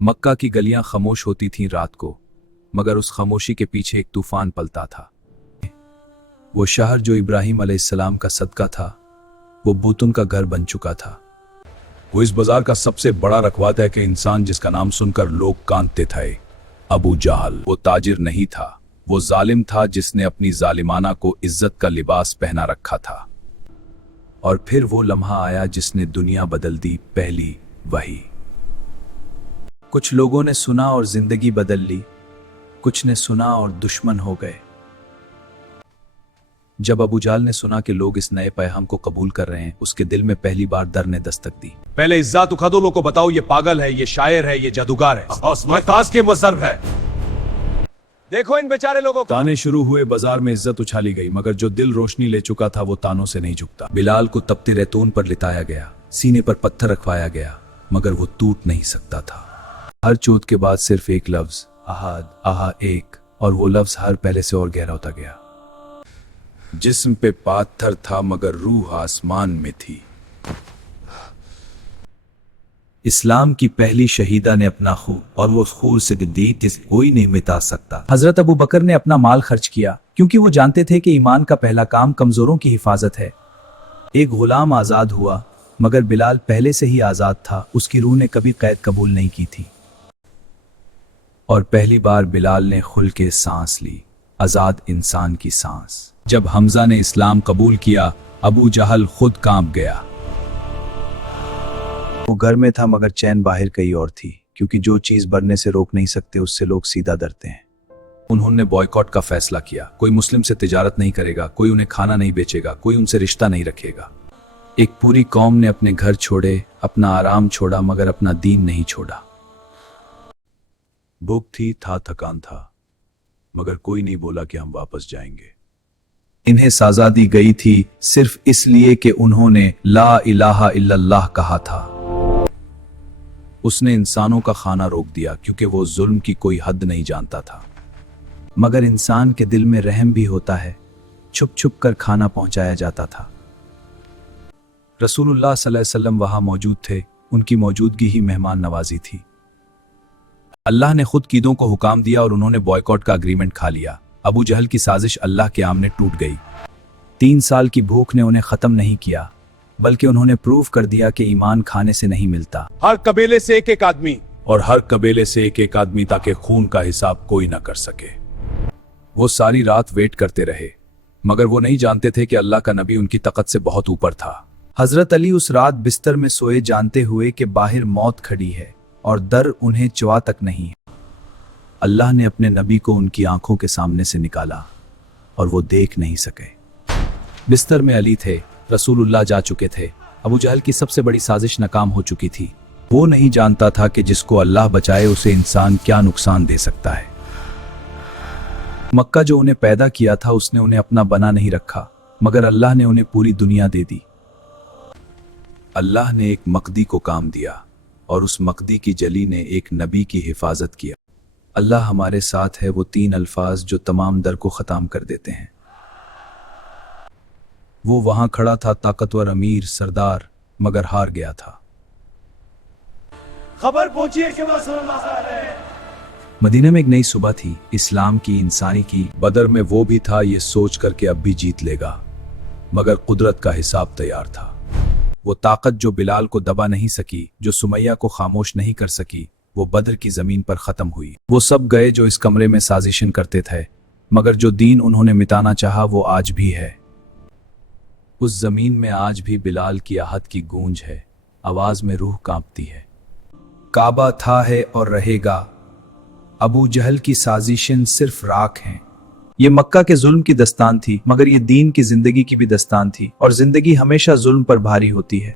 मक्का की गलियां खामोश होती थीं रात को, मगर उस खामोशी के पीछे एक तूफान पलता था। वो शहर जो इब्राहिम अलैहिस्सलाम का सदका था, वो बूतों का घर बन चुका था। वो इस बाजार का सबसे बड़ा रखवाला है कि इंसान जिसका नाम सुनकर लोग कांपते थे, अबू जहल। वो ताजिर नहीं था, वो जालिम था जिसने अपनी जालिमाना को इज्जत का लिबास पहना रखा था। और फिर वो लम्हा आया जिसने दुनिया बदल दी, पहली वही। कुछ लोगों ने सुना और जिंदगी बदल ली, कुछ ने सुना और दुश्मन हो गए। जब अबू जाल ने सुना कि लोग इस नए पैगाम को कबूल कर रहे हैं, उसके दिल में पहली बार डर ने दस्तक दी। पहले इज्जत उठा दो, लोगों को बताओ ये पागल है, ये शायर है, ये जादूगर है, औस्मताज के मुजर्रब है। देखो इन बेचारे लोगों को। ताने शुरू हुए, बाजार में इज्जत उछाली गई, मगर जो दिल रोशनी ले चुका था वो तानों से नहीं झुकता। बिलाल को तपती रैतून पर लिटाया गया, सीने पर पत्थर रखवाया गया, मगर वो टूट नहीं सकता था। हर चोट के बाद सिर्फ एक लफ्ज, अहाद, आहा एक, और वो लफ्ज हर पहले से और गहरा होता गया। जिस्म पे पत्थर था मगर रूह आसमान में थी। इस्लाम की पहली शहीदा ने अपना खून, और वो खून से दी जिसे कोई नहीं मिटा सकता। हजरत अबू बकर ने अपना माल खर्च किया, क्योंकि वो जानते थे कि ईमान का पहला काम कमजोरों की हिफाजत है। एक गुलाम आजाद हुआ, मगर बिलाल पहले से ही आजाद था, उसकी रूह ने कभी कैद कबूल नहीं की थी। और पहली बार बिलाल ने खुल के सांस ली, आजाद इंसान की सांस। जब हमजा ने इस्लाम कबूल किया, अबू जहल खुद कांप गया। वो घर में था मगर चैन बाहर कहीं और थी, क्योंकि जो चीज बढ़ने से रोक नहीं सकते उससे लोग सीधा डरते हैं। उन्होंने बॉयकॉट का फैसला किया। कोई मुस्लिम से तिजारत नहीं करेगा, कोई उन्हें खाना नहीं बेचेगा, कोई उनसे रिश्ता नहीं रखेगा। एक पूरी कौम ने अपने घर छोड़े, अपना आराम छोड़ा, मगर अपना दीन नहीं छोड़ा। भूख थी, था थकान था, मगर कोई नहीं बोला कि हम वापस जाएंगे। इन्हें सजा दी गई थी सिर्फ इसलिए कि उन्होंने ला इलाहा इल्लल्लाह कहा था। उसने इंसानों का खाना रोक दिया, क्योंकि वो जुल्म की कोई हद नहीं जानता था। मगर इंसान के दिल में रहम भी होता है, छुप छुप कर खाना पहुंचाया जाता था। रसूलुल्लाह सल्लल्लाहु अलैहि वसल्लम वहां मौजूद थे, उनकी मौजूदगी ही मेहमान नवाजी थी। अल्लाह ने खुद कीदों को हुकाम दिया और उन्होंने बॉयकॉट का अग्रीमेंट खा लिया। अबू जहल की साजिश अल्लाह के आमने टूट गई। 3 साल की भूख ने उन्हें खत्म नहीं किया, बल्कि उन्होंने प्रूव कर दिया कि ईमान खाने से नहीं मिलता। हर कबीले से एक आदमी, और हर कबीले से एक आदमी, ताकि खून का हिसाब कोई ना कर सके। वो सारी रात वेट करते रहे, मगर वो नहीं जानते थे कि अल्लाह का नबी उनकी ताकत से बहुत ऊपर था। हजरत अली उस रात बिस्तर में सोए, जानते हुए कि बाहर मौत खड़ी है और दर उन्हें चुआ तक नहीं है। अल्लाह ने अपने नबी को उनकी आंखों के सामने से निकाला और वो देख नहीं सके। बिस्तर में अली थे, रसूलुल्लाह जा चुके थे। अबू जहल की सबसे बड़ी साजिश नाकाम हो चुकी थी। वो नहीं जानता था कि जिसको अल्लाह बचाए उसे इंसान क्या नुकसान दे सकता है। मक्का जो उन्हें पैदा किया था, उसने उन्हें अपना बना नहीं रखा, मगर अल्लाह ने उन्हें पूरी दुनिया दे दी। अल्लाह ने एक मकदी को काम दिया और उस मकदी की जली ने एक नबी की हिफाजत किया। अल्लाह हमारे साथ है, वो 3 अल्फाज जो तमाम डर को खत्म कर देते हैं। वो वहां खड़ा था, ताकतवर अमीर सरदार, मगर हार गया था। खबर पहुंची है कि मदीना में एक नई सुबह थी, इस्लाम की, इंसानी की। बदर में वो भी था, ये सोच कर के अब भी जीत लेगा, मगर कुदरत का हिसाब तैयार था। वो ताकत जो बिलाल को दबा नहीं सकी, जो सुमैया को खामोश नहीं कर सकी, वो बदर की जमीन पर खत्म हुई। वो सब गए जो इस कमरे में साजिशन करते थे, मगर जो दीन उन्होंने मिटाना चाहा वो आज भी है। उस जमीन में आज भी बिलाल की आहट की गूंज है, आवाज में रूह कांपती है। काबा था, है और रहेगा। अबू जहल की साजिशन सिर्फ राख हैं। ये मक्का के जुल्म की दस्तान थी, मगर ये दीन की जिंदगी की भी दस्तान थी, और जिंदगी हमेशा जुल्म पर भारी होती है।